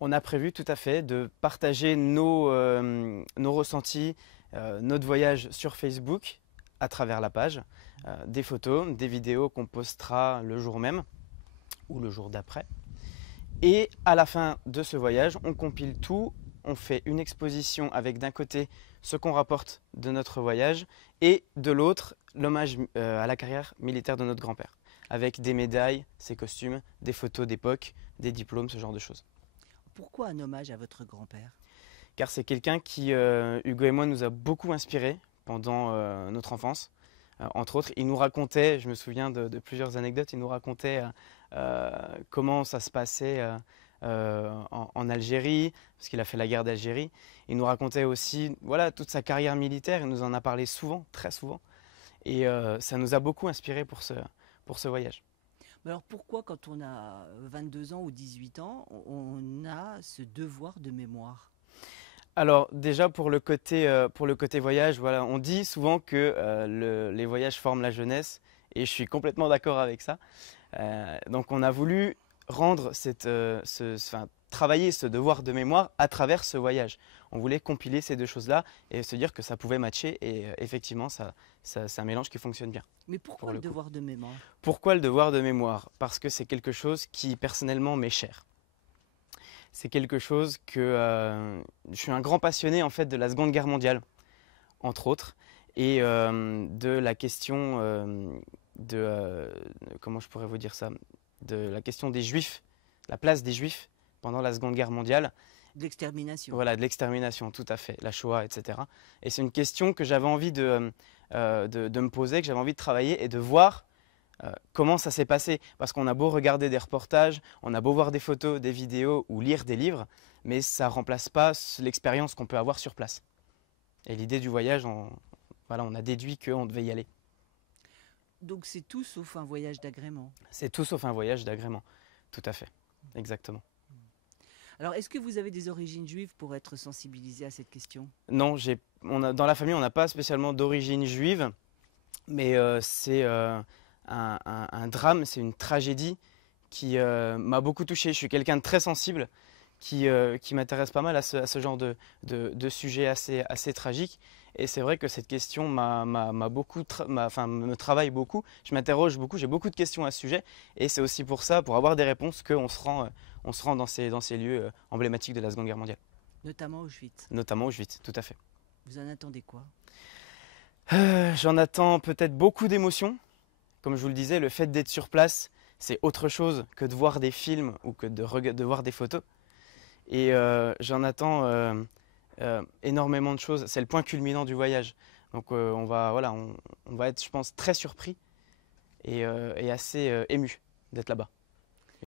On a prévu tout à fait de partager nos ressentis, notre voyage sur Facebook à travers la page, des photos, des vidéos qu'on postera le jour même ou le jour d'après. Et à la fin de ce voyage, on compile tout, on fait une exposition avec d'un côté ce qu'on rapporte de notre voyage et de l'autre l'hommage à la carrière militaire de notre grand-père, avec des médailles, ses costumes, des photos d'époque, des diplômes, ce genre de choses. Pourquoi un hommage à votre grand-père? Car c'est quelqu'un qui, Hugo et moi, nous a beaucoup inspirés pendant notre enfance. Entre autres, il nous racontait, je me souviens de plusieurs anecdotes, il nous racontait comment ça se passait en Algérie, parce qu'il a fait la guerre d'Algérie. Il nous racontait aussi voilà, toute sa carrière militaire, il nous en a parlé souvent, très souvent. Et ça nous a beaucoup inspirés pour ce voyage. Mais alors pourquoi quand on a 22 ans ou 18 ans, on a ce devoir de mémoire? Alors déjà pour le côté voyage, voilà, on dit souvent que les voyages forment la jeunesse et je suis complètement d'accord avec ça. Donc on a voulu rendre travailler ce devoir de mémoire à travers ce voyage. On voulait compiler ces deux choses-là et se dire que ça pouvait matcher et effectivement c'est un mélange qui fonctionne bien. Mais pourquoi Pour le le coup. devoir de mémoire? Pourquoi le devoir de mémoire? Parce que c'est quelque chose qui personnellement m'est cher. C'est quelque chose que je suis un grand passionné en fait de la Seconde Guerre mondiale, entre autres, et de la question comment je pourrais vous dire ça, de la question des Juifs, la place des Juifs pendant la Seconde Guerre mondiale. De l'extermination. Voilà, de l'extermination, tout à fait, la Shoah, etc. Et c'est une question que j'avais envie de me poser, que j'avais envie de travailler et de voir comment ça s'est passé. Parce qu'on a beau regarder des reportages, on a beau voir des photos, des vidéos ou lire des livres, mais ça ne remplace pas l'expérience qu'on peut avoir sur place. Et l'idée du voyage, voilà, on a déduit qu'on devait y aller. Donc c'est tout sauf un voyage d'agrément. C'est tout sauf un voyage d'agrément. Tout à fait, exactement. Alors est-ce que vous avez des origines juives pour être sensibilisé à cette question? Non, dans la famille, on n'a pas spécialement d'origine juive, mais c'est un drame, c'est une tragédie qui m'a beaucoup touché. Je suis quelqu'un de très sensible qui m'intéresse pas mal à ce genre de sujet assez tragique. Et c'est vrai que cette question me travaille beaucoup. Je m'interroge beaucoup, j'ai beaucoup de questions à ce sujet. Et c'est aussi pour ça, pour avoir des réponses, qu'on se rend dans ces lieux emblématiques de la Seconde Guerre mondiale. Notamment Auschwitz. Notamment Auschwitz, tout à fait. Vous en attendez quoi? J'en attends peut-être beaucoup d'émotions. Comme je vous le disais, le fait d'être sur place, c'est autre chose que de voir des films ou que de voir des photos. Et j'en attends énormément de choses. C'est le point culminant du voyage. Donc on va être, je pense, très surpris et assez ému d'être là-bas.